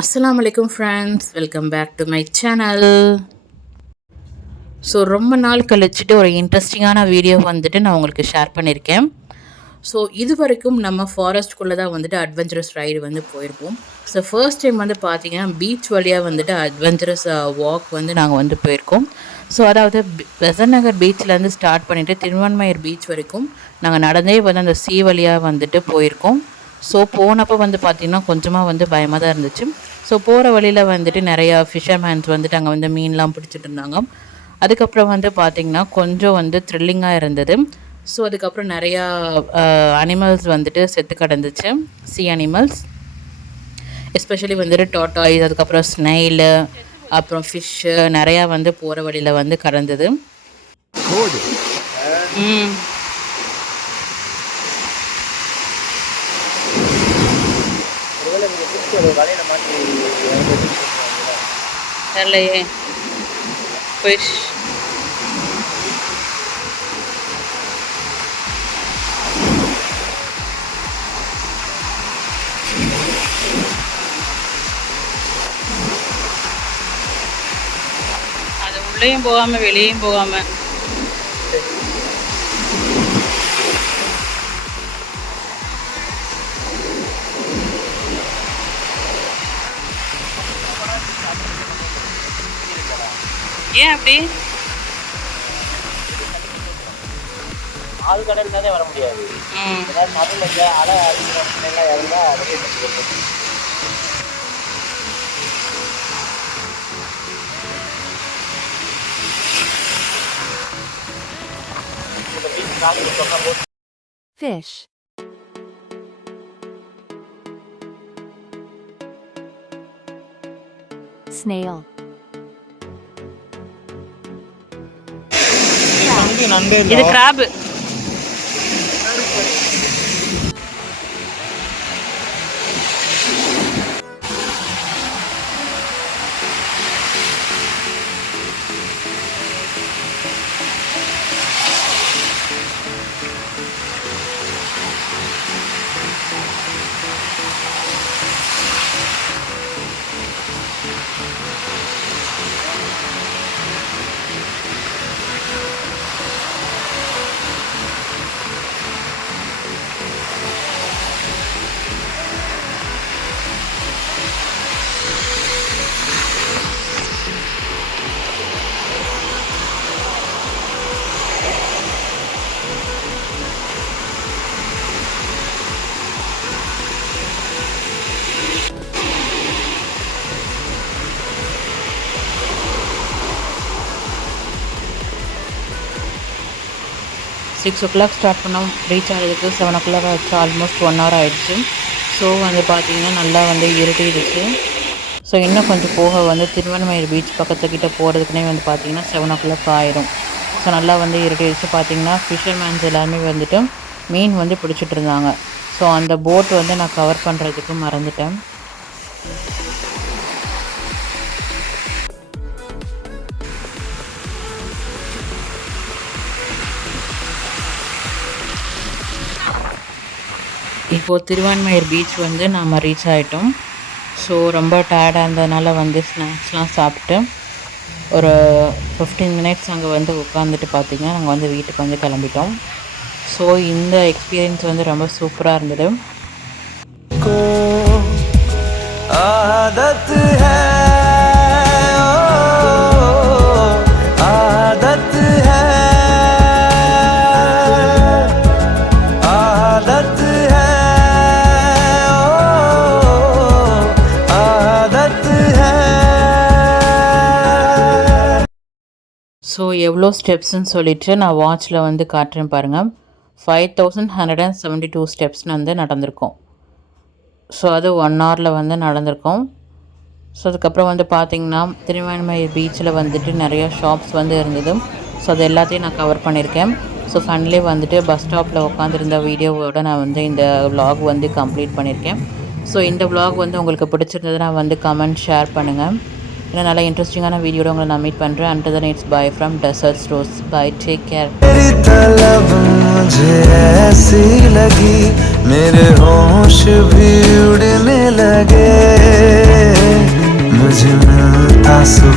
அஸ்ஸலாமு அலைக்கும் friends, welcome back to my channel. So ரொம்ப நாள் கழிச்சுட்டு ஒரு இன்ட்ரெஸ்டிங்கான வீடியோ வந்துட்டு நான் உங்களுக்கு ஷேர் பண்ணியிருக்கேன். ஸோ இது வரைக்கும் நம்ம ஃபாரஸ்ட்குள்ளே தான் வந்துட்டு அட்வென்ச்சரஸ் ரைடு வந்து போயிருப்போம். ஸோ ஃபர்ஸ்ட் டைம் வந்து பார்த்திங்கன்னா பீச் வழியாக வந்துட்டு அட்வென்ச்சரஸ் வாக் வந்து நாங்கள் வந்து போயிருக்கோம். ஸோ அதாவது பெசன்ட் நகர் பீச்லேருந்து ஸ்டார்ட் பண்ணிவிட்டு திருவான்மையூர் பீச் வரைக்கும் நாங்கள் நடந்தே வந்து அந்த சீ வழியாக வந்துட்டு போயிருக்கோம். ஸோ போனப்போ வந்து பார்த்திங்கன்னா கொஞ்சமாக வந்து பயமாக தான் இருந்துச்சு. ஸோ போகிற வழியில் வந்துட்டு நிறையா ஃபிஷர்மேன்ஸ் வந்துட்டு அங்கே வந்து மீன்லாம் பிடிச்சிட்டு இருந்தாங்க. அதுக்கப்புறம் வந்து பார்த்திங்கன்னா கொஞ்சம் வந்து த்ரில்லிங்காக இருந்தது. ஸோ அதுக்கப்புறம் நிறையா அனிமல்ஸ் வந்துட்டு செத்து கிடந்துச்சு, சி அனிமல்ஸ், எஸ்பெஷலி வந்துட்டு டாட்டாய்ஸ், அதுக்கப்புறம் ஸ்னைலு, அப்புறம் ஃபிஷ்ஷு நிறையா வந்து போகிற வழியில் வந்து கடந்தது. தெரியலையே ஃபிஷ். அது உள்ளேயும் போகாமல் வெளியேயும் போகாமல் ஏன் அப்படி? ஆள் கடல்னாலே வர முடியாது. நடுவில் அலை எல்லாம் இறந்தா அதுவே Fish. Snail. இது crab. Six o'clock start பண்ணோம். ரீச் ஆகிறதுக்கு 7 o'clock ஆகிடுச்சு. ஆல்மோஸ்ட் 1 hour ஆகிடுச்சு. ஸோ வந்து பார்த்திங்கன்னா நல்லா வந்து இருட்டிடுச்சு. ஸோ இன்னும் கொஞ்சம் போக வந்து திருவான்மையூர் பீச் பக்கத்துக்கிட்ட போகிறதுக்குனே வந்து பார்த்திங்கன்னா 7 o'clock ஆயிரும். ஸோ நல்லா வந்து இருட்டிடுச்சு. பார்த்திங்கன்னா ஃபிஷர்மேன்ஸ் எல்லாருமே வந்துட்டு மீன் வந்து பிடிச்சிட்டு இருந்தாங்க. ஸோ அந்த போட் வந்து நான் கவர் பண்ணுறதுக்கு மறந்துட்டேன். இப்போது திருவான்மையூர் பீச் வந்து நாம் ரீச் ஆகிட்டோம். ஸோ ரொம்ப டயர்டாக இருந்ததுனால வந்து ஸ்நாக்ஸ்லாம் சாப்பிட்டு ஒரு 15 minutes அங்கே வந்து உட்காந்துட்டு பார்த்திங்கன்னா நாங்கள் வந்து வீட்டுக்கு வந்து கிளம்பிட்டோம். ஸோ இந்த எக்ஸ்பீரியன்ஸ் வந்து ரொம்ப சூப்பராக இருந்தது. ஸோ எவ்வளோ ஸ்டெப்ஸ்ன்னு சொல்லிவிட்டு நான் வாட்சில் வந்து காட்டுறேன் பாருங்கள். 5172 ஸ்டெப்ஸ்னு வந்து நடந்திருக்கோம். ஸோ அது 1 hourல வந்து நடந்திருக்கோம். ஸோ அதுக்கப்புறம் வந்து பார்த்திங்கன்னா திருவான்மையூர் பீச்சில் வந்துட்டு நிறையா ஷாப்ஸ் வந்து இருந்தது. ஸோ அது எல்லாத்தையும் நான் கவர் பண்ணியிருக்கேன். ஸோ ஃபைனலி வந்துட்டு பஸ் ஸ்டாப்பில் உட்காந்துருந்த வீடியோவோட நான் வந்து இந்த vlog வந்து கம்ப்ளீட் பண்ணியிருக்கேன். ஸோ இந்த vlog வந்து உங்களுக்கு பிடிச்சிருந்ததுன்னா வந்து கமெண்ட் ஷேர் பண்ணுங்கள். இன்னும் நல்ல இன்ட்ரெஸ்டிங்கான வீடியோட உங்களை நான் மீட் பண்ணுறேன். until then it's bye from Deserts Rose. Bye, take care. तेरी तलब मुझे ऐसी लगी, मेरे होश भी उड़ने लगे. आंसू